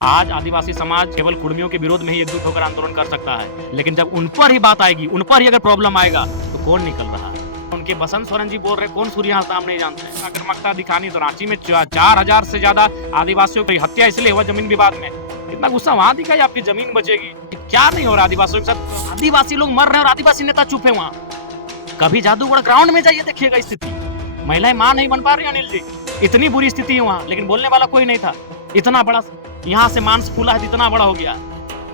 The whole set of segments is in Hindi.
आज आदिवासी समाज केवल कुर्मियों के विरोध में ही एकजुट होकर आंदोलन कर सकता है, लेकिन जब उन पर ही बात आएगी, उन पर ही अगर प्रॉब्लम आएगा, तो कौन निकल रहा है? उनके बसंत सोरेन जी बोल रहे, कौन सूर्यहाल नाम नहीं जानते हैं? आक्रामकता दिखानी तो रांची में 4000 से ज्यादा आदिवासियों की हत्या इसलिए हुआ जमीन विवाद में। इतना गुस्सा वहां दिखाई आपकी जमीन बचेगी। क्या नहीं हो रहा आदिवासियों के साथ? आदिवासी लोग मर रहे हैं और आदिवासी नेता चुप है वहां। कभी जादूगढ़ ग्राउंड में जाइए, देखिएगा स्थिति। महिलाएं मां नहीं बन पा रही अनिल जी, इतनी बुरी स्थिति है वहां, लेकिन बोलने वाला कोई नहीं था। इतना बड़ा यहाँ से मांस फूला है, इतना बड़ा हो गया,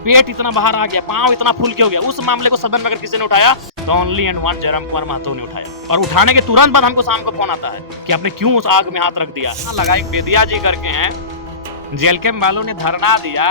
पेट इतना बाहर आ गया, पांव इतना फूल के हो गया। उस मामले को सदन में अगर किसी ने उठाया तो only and one Jairam Kumar Mahto ने उठाया, और उठाने के तुरंत बाद हमको शाम को फोन आता है कि आपने क्यों उस आग में हाथ रख दिया। लगा एक बेदिया जी करके हैं, जेएलके वालों ने धरना दिया,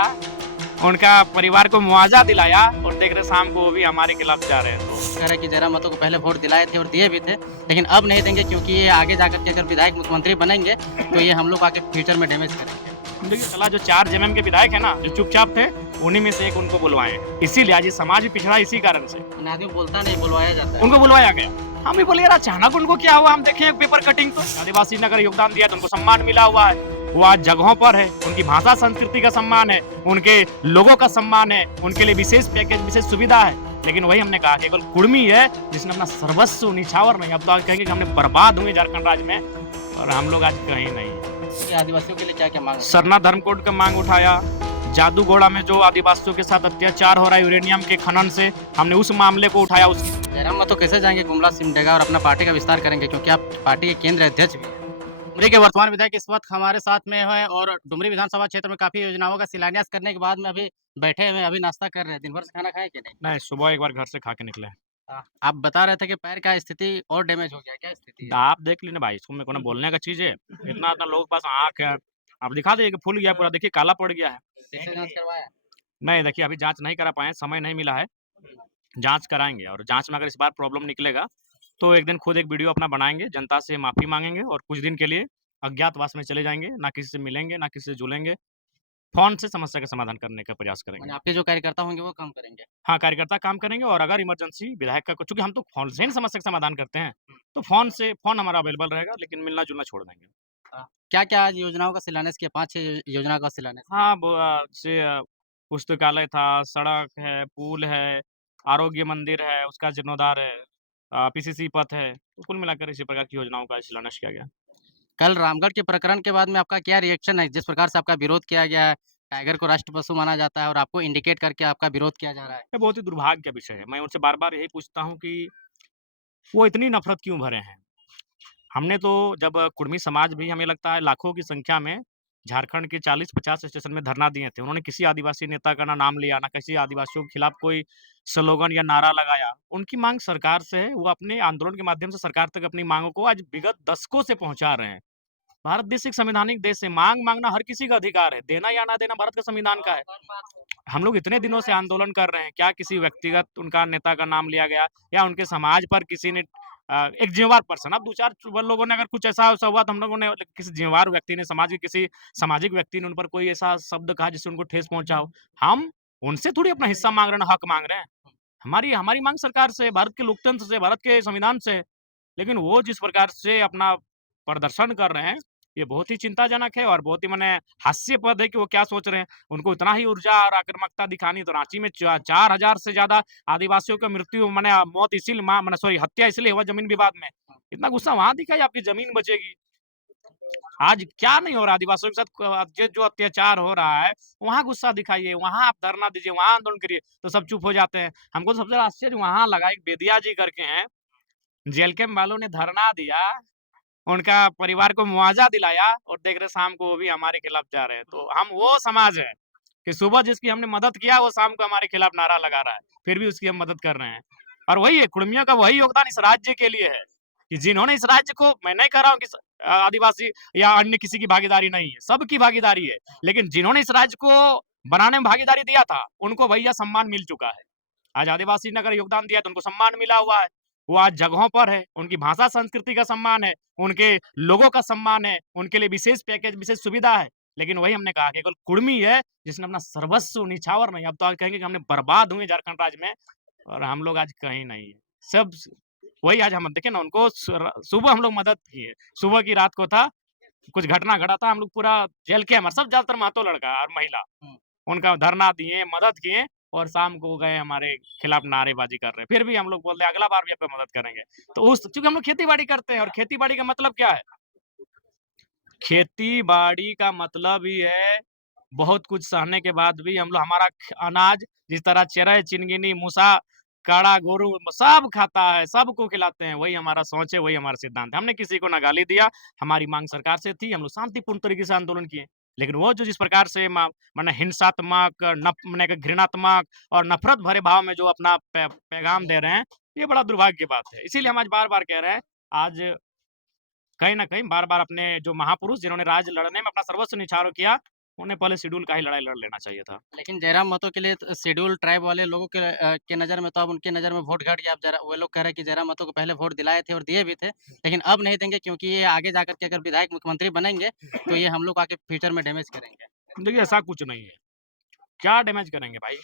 उनका परिवार को मुआवजा दिलाया, और देख रहे शाम को वो भी हमारे खिलाफ जा रहे हैं। तो कह रहे कि जयराम महतो को पहले वोट दिलाए थे और दिए भी थे, लेकिन अब नहीं देंगे क्योंकि ये आगे जाकर के अगर विधायक मुख्यमंत्री बनेंगे तो ये हम लोग आके फ्यूचर में डैमेज करेंगे। देखिए सलाह जो 4 जेएमएम के विधायक है ना, जो चुपचाप थे, उन्हीं में से एक उनको बुलवाए। इसीलिए आज ये समाज भी पिछड़ा इसी कारण से आदमी बोलता नहीं, बुलवाया जाता है। उनको बुलवाया गया। हम भी बोले यार अचानक उनको क्या हुआ, हम देखें पेपर कटिंग तो आदिवासी ने अगर योगदान दिया तो उनको सम्मान मिला हुआ है, वो आज जगहों पर है, उनकी भाषा संस्कृति का सम्मान है, उनके लोगों का सम्मान है, उनके लिए विशेष पैकेज विशेष सुविधा है। लेकिन वही हमने कहा केवल कुर्मी है जिसने अपना सर्वस्व निछावर नहीं, अब तो आज कहेंगे कि हमने बर्बाद हुए झारखंड राज्य में, और हम लोग आज कहीं नहीं। ये आदिवासियों के लिए क्या क्या मांग है? सरना धर्म कोड का मांग उठाया, जादूगोड़ा में जो आदिवासियों के साथ अत्याचार हो रहा है यूरेनियम के खनन से, हमने उस मामले को उठाया। जयराम महतो कैसे जाएंगे गुमला सिमडेगा और अपना पार्टी का विस्तार करेंगे, क्योंकि आप पार्टी के केंद्र अध्यक्ष भी हैं। डुमरी के वर्तमान विधायक इस वक्त हमारे साथ में है और डुमरी विधानसभा क्षेत्र में काफी योजनाओं का शिलान्यास करने के बाद में अभी बैठे हुए, अभी नाश्ता कर रहे हैं। दिन भर से खाना खाए कि नहीं? नहीं, सुबह एक बार घर से खा के निकले। आप बता रहे थे कि पैर का स्थिति और डैमेज हो गया, क्या स्थिति है? आप देख लीजिए भाई, इसको मेरे को ना बोलने का चीज है। इतना इतना लोगों के पास आंख है, आप दिखा दीजिए कि फूल गया पूरा, देखिए काला पड़ गया है। कैसे जांच करवाया? नहीं देखिए, अभी जांच नहीं करा पाए, समय नहीं मिला है। जांच कराएंगे, और जांच में अगर इस बार प्रॉब्लम निकलेगा तो एक दिन खुद एक वीडियो अपना बनाएंगे, जनता से माफी मांगेंगे, और कुछ दिन के लिए अज्ञातवास में चले जाएंगे, ना किसी से मिलेंगे, ना किसी से जुलेंगे। फोन से समस्या का समाधान करने का प्रयास करेंगे। मैंने आपके जो कार्यकर्ता होंगे वो काम करेंगे। हाँ, कार्यकर्ता काम करेंगे, और अगर इमरजेंसी विधायक का, चूँकि हम तो फ़ोन से ही समस्या का समाधान करते हैं, तो फ़ोन हमारा अवेलेबल रहेगा, लेकिन मिलना-जुलना छोड़ देंगे। क्या-क्या आज योजनाओं का शिलान्यास किया? 5-6 योजना का शिलान्यास किया। हाँ, पुस्तकालय था, सड़क है, पुल है, आरोग्य मंदिर है, उसका जीर्णोद्धार है, पीसीसी पथ है, तो कुल मिलाकर इसी प्रकार की योजनाओं का शिलान्यास किया गया। कल रामगढ़ के प्रकरण के बाद में आपका क्या रिएक्शन है? जिस प्रकार से आपका विरोध किया गया है, टाइगर को राष्ट्र पशु माना जाता है और आपको इंडिकेट करके आपका विरोध किया जा रहा है। ये बहुत ही दुर्भाग्य का विषय है। मैं उनसे बार-बार यही पूछता हूँ कि वो इतनी नफ़रत क्यों भरे हैं? हमने तो जब कुर्मी समाज भी हमें लगता है लाखों की संख्या में झारखंड के 40-50 स्टेशन में धरना दिए थे। उन्होंने किसी आदिवासी नेता का ना नाम लिया, ना किसी आदिवासियों के खिलाफ कोई स्लोगन या नारा लगाया। उनकी माँग सरकार से है, वो अपने आंदोलन के माध्यम से सरकार तक अपनी माँगों को आज विगत दशकों से पहुँचा रहे हैं। भारत देश एक संवैधानिक देश है, माँग माँगना हर किसी का अधिकार है, देना या ना देना भारत का संविधान का है। हम लोग इतने दिनों से आंदोलन कर रहे हैं, क्या किसी व्यक्तिगत उनका नेता का नाम लिया गया, या उनके समाज पर किसी ने एक ज़िम्मेवार पर्सन, अब 2-4 लोगों ने अगर कुछ ऐसा-वैसा हुआ तो हम लोगों ने, किसी ज़िम्मेवार व्यक्ति ने, समाज के किसी सामाजिक व्यक्ति ने उन पर कोई ऐसा शब्द कहा जिससे उनको ठेस पहुँचा हो। हम उनसे थोड़ी अपना हिस्सा माँग रहे हैं, हक माँग रहे हैं। हमारी हमारी माँग सरकार से है, भारत के लोकतंत्र से, भारत के संविधान से है। लेकिन वो जिस प्रकार से अपना प्रदर्शन कर रहे हैं, ये बहुत ही चिंताजनक है, और बहुत ही माने हास्यास्पद है कि वो क्या सोच रहे हैं। उनको इतना ही ऊर्जा और आक्रामकता दिखानी तो रांची में 4000 से ज़्यादा आदिवासियों की मृत्यु माने मौत इसीलिए माने सॉरी हत्या इसलिए हुआ जमीन विवाद में। इतना गुस्सा वहाँ दिखाई आपकी जमीन बचेगी। आज क्या नहीं हो रहा आदिवासियों के साथ, जो जो अत्याचार हो रहा है, वहाँ गुस्सा दिखाइए, वहाँ आप धरना दीजिए, वहाँ आंदोलन करिए, तो सब चुप हो जाते हैं। हमको तो सबसे ज़्यादा आश्चर्य वहाँ लगा, एक बेदिया जी करके हैं, जेएलके वालों ने धरना दिया, उनका परिवार को मुआवजा दिलाया, और देख रहे शाम को वो भी हमारे खिलाफ जा रहे हैं। तो हम वो समाज है कि सुबह जिसकी हमने मदद किया, वो शाम को हमारे खिलाफ नारा लगा रहा है, फिर भी उसकी हम मदद कर रहे हैं। और वही है, कुर्मियों का वही योगदान इस राज्य के लिए है कि जिन्होंने इस राज्य को, मैं नहीं कह रहा हूँ कि आदिवासी या अन्य किसी की भागीदारी नहीं है, सबकी भागीदारी है, लेकिन जिन्होंने इस राज्य को बनाने में भागीदारी दिया था, उनको भैया सम्मान मिल चुका है। आज आदिवासी ने अगर योगदान दिया तो उनको सम्मान मिला हुआ है, वो आज जगहों पर है, उनकी भाषा संस्कृति का सम्मान है, उनके लोगों का सम्मान है, उनके लिए विशेष पैकेज विशेष सुविधा है। लेकिन वही हमने कहा केवल कुर्मी है जिसने अपना सर्वस्व निछावर नहीं, अब तो आज कहेंगे कि हमने बर्बाद हुए झारखंड राज्य में, और हम लोग आज कहीं नहीं है। सब वही आज हम देखे ना, उनको सुबह हम लोग मदद किए, सुबह की रात को था, कुछ घटना घटा था, हम लोग पूरा जेल के हमारे सब ज़्यादातर महतो लड़का और महिला, हुँ। उनका धरना दिए, मदद किए और शाम को गए हमारे खिलाफ नारेबाज़ी कर रहे हैं। फिर भी हम लोग बोलते हैं अगला बार भी आपकी मदद करेंगे। तो उस चूँकि हम लोग खेती-बाड़ी करते हैं और खेती-बाड़ी का मतलब क्या है? खेती-बाड़ी का मतलब ही है, बहुत कुछ सहने के बाद भी हम लोग हमारा अनाज जिस तरह चिरई, चिनगिनी, मूसा, काड़ा, गोरू सब खाता है, सबको खिलाते हैं। वही हमारा सोच है, वही हमारा सिद्धांत है। हमने किसी को ना गाली दिया, हमारी माँग सरकार से थी, हम लोग शांतिपूर्ण तरीके से आंदोलन किए। लेकिन वो जो जिस प्रकार से माने हिंसात्मक, माने कि घृणात्मक और नफ़रत भरे भाव में जो अपना पैगाम दे रहे हैं, ये बड़ा दुर्भाग्य की बात है। इसीलिए हम आज बार-बार कह रहे हैं, आज कहीं न कहीं बार-बार अपने जो महापुरुष जिन्होंने राज्य लड़ने में अपना सर्वस्व न्यौछावर किया, उन्हें पहले शेड्यूल का ही लड़ाई लड़ लेना चाहिए था। लेकिन जयराम महतो के लिए शेड्यूल ट्राइब वाले लोगों के नज़र में तो अब उनकी नज़र में वोट घट गया। अब जरा वो लोग कह रहे हैं कि जयराम महतो को पहले वोट दिलाए थे और दिए भी थे, लेकिन अब नहीं देंगे क्योंकि ये आगे जाकर के अगर विधायक मुख्यमंत्री बनेंगे, तो ये हम लोग को आके फ्यूचर में डैमेज करेंगे। देखिए ऐसा कुछ नहीं है, क्या डैमेज करेंगे भाई?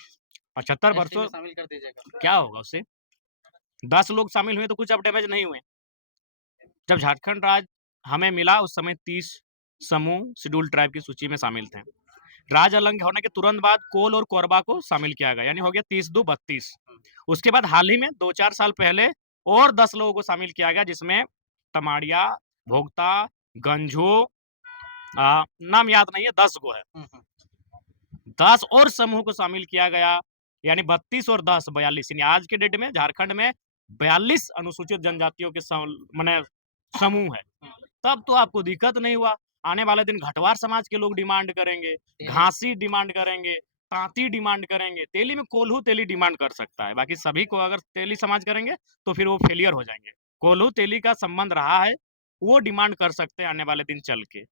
75 एसटी में वर्षों शामिल कर दीजिएगा। क्या होगा उससे? 10 लोग शामिल हुए तो कुछ अब डैमेज नहीं हुए। जब झारखंड राज्य हमें मिला उस समय 30 समूह शेड्यूल ट्राइब की सूची में शामिल थे। राज्य अलग होने के तुरंत बाद कोल और कोरबा को शामिल किया गया, यानी हो गया 30 दो 32। उसके बाद हाल ही में 2-4 साल पहले और 10 लोगों को शामिल किया गया जिसमें तमाड़िया, भोगता, गंझू नाम याद नहीं है 10 गो है। हुँ, हुँ। 10 और समूह को शामिल किया गया, यानी 32 और 10 42, यानी आज के डेट में झारखंड में 42 अनुसूचित जनजातियों के माने समूह है। हुँ, तब तो आपको दिक्कत नहीं हुआ। आने वाले दिन घटवार समाज के लोग डिमांड करेंगे, तेली घासी डिमांड करेंगे, तांती डिमांड करेंगे, तेली में कोल्हू तेली डिमांड कर सकता है। बाकी सभी को अगर तेली समाज करेंगे तो फिर वो फेलियर हो जाएँगे। कोल्हू तेली का संबंध रहा है, वो डिमांड कर सकते हैं आने वाले दिन चल के।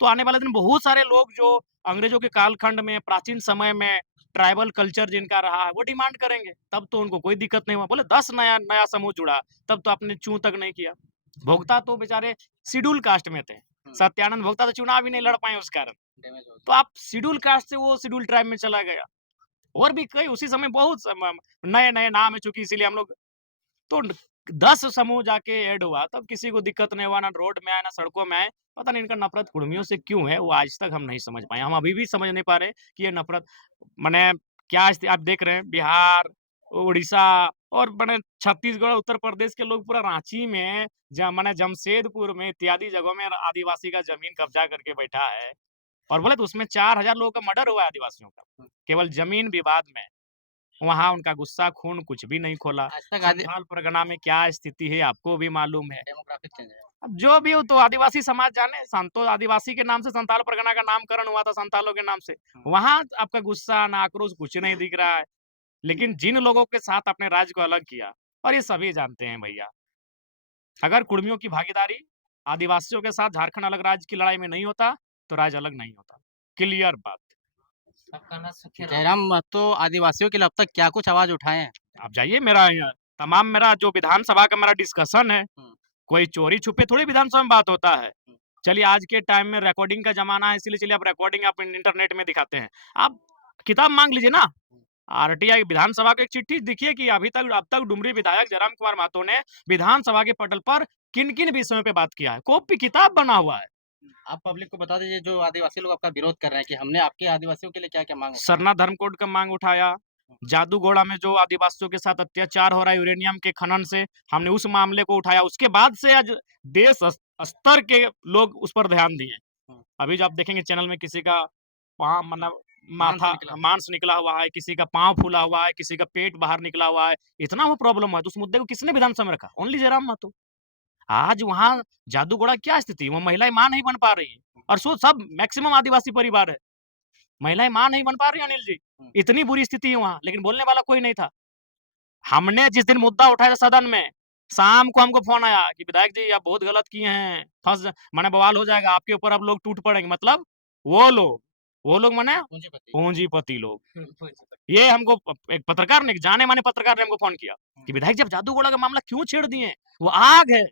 तो आने वाले दिन बहुत सारे लोग जो अंग्रेजों के कालखंड में, प्राचीन समय में ट्राइबल कल्चर जिनका रहा है, वो डिमांड करेंगे। तब तो उनको कोई दिक्कत नहीं हुआ। बोले 10 नया नया समूह जुड़ा, तब तो आपने चूँ तक नहीं किया। भोक्ता तो बेचारे शेड्यूल कास्ट में थे। हुँ, सत्यानंद भोक्ता तो चुनाव ही नहीं लड़ पाए उस कारण। डैमेज हो तो आप शेड्यूल कास्ट से वो शेड्यूल ट्राइब में चला गया। और भी कई उसी समय बहुत नए-नए नाम है चूँकि इसीलिए हम लोग तो 10 समूह जाके ऐड हुआ, तब किसी को दिक्कत नहीं हुआ, ना रोड में आए, ना सड़कों में आए। पता नहीं इनका नफ़रत कुर्मियों से क्यों है, वो आज तक हम नहीं समझ पाए। हम अभी भी समझ नहीं पा रहे कि ये नफ़रत माने क्या आप देख रहे हैं बिहार, उड़ीसा और माने छत्तीसगढ़, उत्तर प्रदेश के लोग पूरा रांची में माने जमशेदपुर में इत्यादि जगहों में आदिवासी का ज़मीन कब्ज़ा करके बैठा है और बोले तो उसमें 4000 लोगों का मर्डर हुआ है आदिवासियों का, हुँ। केवल ज़मीन विवाद में। वहाँ उनका गुस्सा खून कुछ भी नहीं खोला। आज तक आदि संथाल परगना में क्या स्थिति है आपको भी मालूम है। डेमोग्राफिक चेंज है। अब जो भी हो तो आदिवासी समाज जाने, संतो आदिवासी के नाम से संथाल परगना का नामकरण हुआ था संथालों के नाम से। हुँ, वहाँ आपका गुस्सा ना आक्रोश कुछ नहीं दिख रहा है। लेकिन जिन लोगों के साथ अपने राज्य को अलग किया और ये सभी जानते हैं भैया, अगर कुर्मियों की भागीदारी आदिवासियों के साथ झारखंड अलग राज्य की लड़ाई में नहीं होता, तो राज्य अलग नहीं होता। क्लियर बात। जयराम महतो आदिवासियों के लिए अब तक क्या कुछ आवाज़ उठाए हैं? आप जाइए मेरा जो विधानसभा का मेरा डिस्कशन है, हुँ, कोई चोरी-छुपे थोड़ी विधानसभा में बात होता है। हुँ, चलिए आज के टाइम में रिकॉर्डिंग का ज़माना है इसीलिए चलिए आप रिकॉर्डिंग आप इंटरनेट में दिखाते हैं। आप किताब माँग लीजिए ना। हुँ। आरटीआई विधानसभा की एक चिट्ठी दिखिए कि अब तक डुमरी विधायक जयराम कुमार महतो ने विधानसभा के पटल पर किन-किन विषयों पे बात किया है। कॉपी किताब बना हुआ है। आप पब्लिक को बता दीजिए जो आदिवासी लोग आपका विरोध कर रहे हैं कि हमने आपके आदिवासियों के लिए क्या-क्या माँग उठाया? सरना धर्म कोड का माँग उठाया। हुँ, जादूगोड़ा में जो आदिवासियों के साथ अत्याचार हो रहा है यूरेनियम के खनन से, हमने उस मामले को उठाया। उसके बाद से आज देश स्तर के लोग उस पर ध्यान दिए। हुँ। अभी जो आप देखेंगे चैनल में किसी का पाँव मतलब मांस माथा निकला। मांस निकला हुआ है, किसी का पाँव फूला हुआ है, किसी का पेट बाहर निकला हुआ है। इतना वो प्रॉब्लम है तो उस मुद्दे को किसने विधानसभा में रखा? ओनली जयराम महतो। आज वहाँ जादूगोड़ा की क्या स्थिति है? वो महिलाएँ माँ नहीं बन पा रही हैं और सो सब मैक्सिमम आदिवासी परिवार है। महिलाएँ माँ नहीं बन पा रही हैं अनिल जी। हुँ, इतनी बुरी स्थिति है वहाँ, लेकिन बोलने वाला कोई नहीं था। हमने जिस दिन मुद्दा उठाया था सदन में, शाम को हमको फ़ोन आया कि विधायक जी आप बहुत गलत किए हैं, माने बवाल हो जाएगा, आपके ऊपर अब लोग टूट पड़ेंगे। मतलब वो लोग माने पूंजीपति। पूंजीपति लोग। पूंजीपति। ये हमको एक पत्रकार ने, एक जाने-माने पत्रकार ने हमको फ़ोन किया हुँ, कि विधायक जी आप जादूगोड़ा का मामला क्यों छेड़ दिए? वो आग है,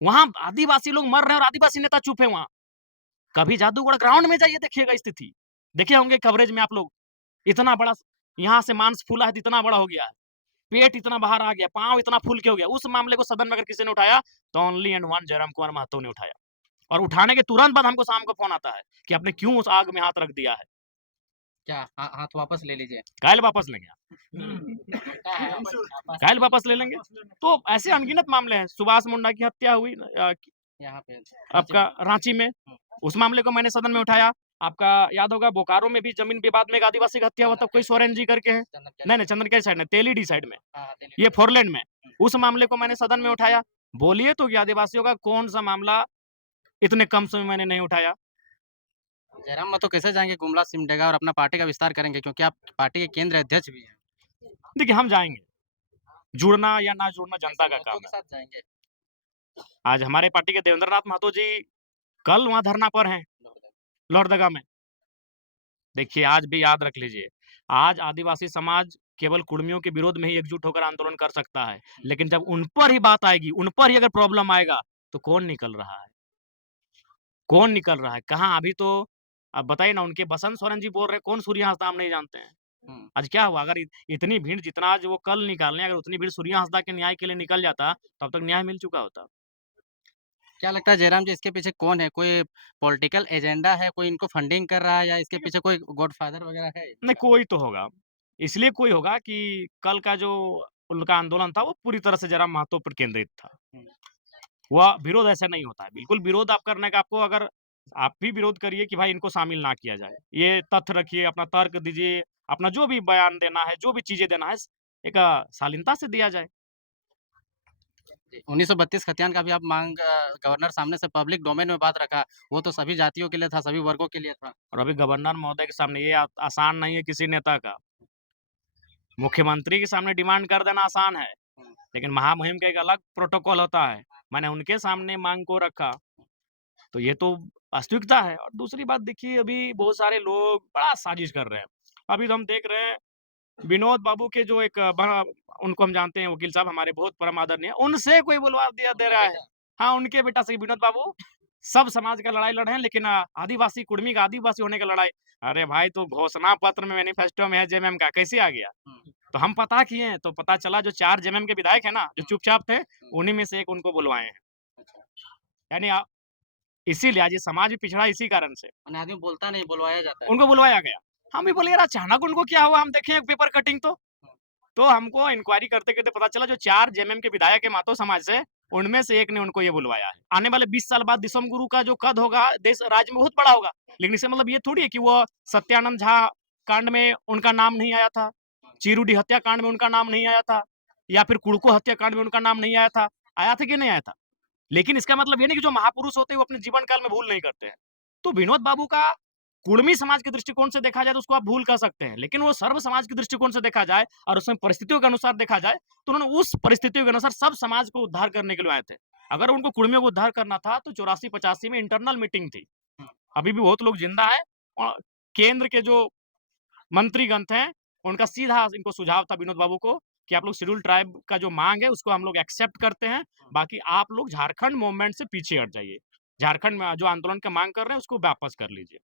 वहाँ आदिवासी लोग मर रहे हैं और आदिवासी नेता चुप है वहाँ। कभी जादूगोड़ा ग्राउंड में जाइए देखिएगा स्थिति। देखे होंगे कवरेज में आप लोग, इतना बड़ा यहाँ से मांस फूला है तो इतना बड़ा हो गया है। पेट इतना बाहर आ गया, पाँव इतना फूल के हो गया। उस मामले को सदन में अगर किसी ने उठाया, तो only and one Jairam Kumar Mahto ने उठाया। और उठाने के तुरंत बाद हमको शाम को फ़ोन आता है कि आपने क्यों उस आग में हाथ रख दिया है? क्या हाथ वापस ले लीजिए। काल्हि वापस लेंगे आप, क्या है वापस काल्हि वापस ले लेंगे। तो ऐसे अनगिनत मामले हैं। सुभाष मुंडा की हत्या हुई यहाँ पे आपका रांची में, हुँ, उस मामले को मैंने सदन में उठाया। आपका याद होगा बोकारो में भी ज़मीन विवाद में एक आदिवासी की हत्या हुआ था, कोई सोरेन जी करके हैं। नहीं, नहीं, चंदनकेरी साइड में, तेलीडी साइड में, हाँ, हाँ, दिल्ली ये में। फोरलेन में। उस मामले को मैंने सदन में उठाया। बोलिए तो कि आदिवासियों का कौन-सा मामला इतने कम समय में मैंने नहीं उठाया? जयराम महतो कैसे जाएँगे गुमला सिमडेगा और अपना पार्टी का विस्तार करेंगे? क्योंकि आप पार्टी के केंद्र अध्यक्ष भी हैं। देखिए, हम जाएँगे। जुड़ना या ना जुड़ना कैसे जनता का महतो काम के है। साथ जाएँगे? आज हमारे पार्टी के देवेंद्र नाथ महतो जी कल वहाँ धरना पर हैं, लोहरदगा में। देखिए, आज भी याद रख लीजिए, आज आदिवासी समाज केवल कुर्मियों के विरोध में ही एकजुट होकर आंदोलन कर सकता है। लेकिन जब उन पर ही बात आएगी, उन पर ही अगर प्रॉब्लम आएगा, तो कौन निकल रहा है? कौन निकल रहा है? कहाँ अभी तो आप बताइए ना, उनके बसंत सोरेन जी बोल रहे हैं, कौन सूर्य हँसदा हम नहीं जानते हैं। हुँ, आज क्या हुआ? अगर इतनी भीड़ जितना आज वो कल निकालने, अगर उतनी भीड़ सूर्य हँसदा के न्याय के लिए निकल जाता, तब तक न्याय मिल चुका होता। क्या लगता है जयराम जी इसके पीछे कौन है? कोई पॉलिटिकल एजेंडा है, कोई इनको फंडिंग कर रहा है या इसके पीछे कोई गॉडफादर वगैरह है नहीं, इनका? कोई तो होगा। इसलिए कोई होगा कि कल का जो उनका आंदोलन था, वो पूरी तरह से जयराम महतो पर केंद्रित था। हुँ, वह विरोध ऐसे नहीं होता है। बिल्कुल विरोध आप करने का, आपको अगर आप भी विरोध करिए कि भाई इनको शामिल ना किया जाए। ये तथ्य रखिए, अपना तर्क दीजिए, अपना जो भी बयान देना है, जो भी चीज़ें देना है, एक शालीनता से दिया जाए। जी। 1932 खतियान का भी आप माँग गवर्नर सामने से पब्लिक डोमेन में बात रखा, वो तो सभी जातियों के लिए था, सभी वर्गों के लिए था। और अभी गवर्नर महोदय के सामने ये आसान नहीं है किसी नेता का। मुख्यमंत्री के सामने डिमांड कर देना आसान है, हुँ, लेकिन महामहिम का एक अलग प्रोटोकॉल होता है। मैंने उनके सामने माँग को रखा, तो ये तो वास्तविकता है। और दूसरी बात देखिए, अभी बहुत सारे लोग बड़ा साजिश कर रहे हैं। अभी तो हम देख रहे हैं विनोद बाबू के जो एक बड़ा, उनको हम जानते हैं, वकील साहब हमारे बहुत परम आदरणीय, उनसे कोई बुलवा दिया दे उनका रहा है। बेटा हाँ, उनके बेटा से विनोद बाबू सब समाज का लड़ाई लड़े हैं, लेकिन आदिवासी कुर्मी का आदिवासी होने का लड़ाई। अरे भाई, तो घोषणा पत्र में मैनिफेस्टो में है जेएमएम का, कैसे आ गया? हुँ, तो हम पता किए हैं, तो पता चला जो 4 जेएमएम के विधायक हैं ना, जो हुँ, चुपचाप थे, हुँ, उन्हीं में से एक उनको बुलवाए हैं। अच्छा। यानी इसीलिए आज ये समाज भी पिछड़ा इसी कारण से। माने आदमी बोलता नहीं, बुलवाया जाता है। उनको बुलवाया गया। हम भी बोले यार अचानक उनको क्या हुआ? हम देखे एक पेपर कटिंग तो। हुँ, तो हमको इंक्वायरी करते-करते पता चला जो 4 जेएमएम के विधायक हैं मातो समाज से, उनमें से एक ने उनको ये बुलवाया है। आने वाले 20 साल बाद दिसोम गुरु का जो कद होगा देश राज्य में बहुत बड़ा होगा। लेकिन इसका मतलब ये थोड़ी है कि वो सत्यानंद झा कांड में उनका नाम नहीं आया था, चीरुडी हत्याकांड में उनका नाम नहीं आया था, या फिर कुड़को हत्याकांड में उनका नाम नहीं आया था। आया था कि नहीं आया था? लेकिन इसका मतलब ये नहीं कि जो महापुरुष होते हैं वो अपने जीवन काल में भूल नहीं करते हैं। तो विनोद बाबू का कुर्मी समाज के दृष्टिकोण से देखा जाए तो उसको आप भूल कर सकते हैं, लेकिन वो सर्व समाज के दृष्टिकोण से देखा जाए और उसमें परिस्थितियों के अनुसार देखा जाए, तो उन्होंने उस परिस्थितियों के अनुसार सब समाज को उद्धार करने के लिए आए थे। अगर उनको कुर्मियों को उद्धार करना था तो 84-85 में इंटरनल मीटिंग थी। हुँ, अभी भी बहुत लोग जिंदा है, और केंद्र के जो मंत्रीगण थे, उनका सीधा इनको सुझाव था विनोद बाबू को कि आप लोग शेड्यूल ट्राइब का जो मांग है उसको हम लोग एक्सेप्ट करते हैं, बाकी आप लोग झारखंड मूवमेंट से पीछे हट जाइए। झारखंड में जो आंदोलन का मांग कर रहे हैं उसको वापस कर लीजिए।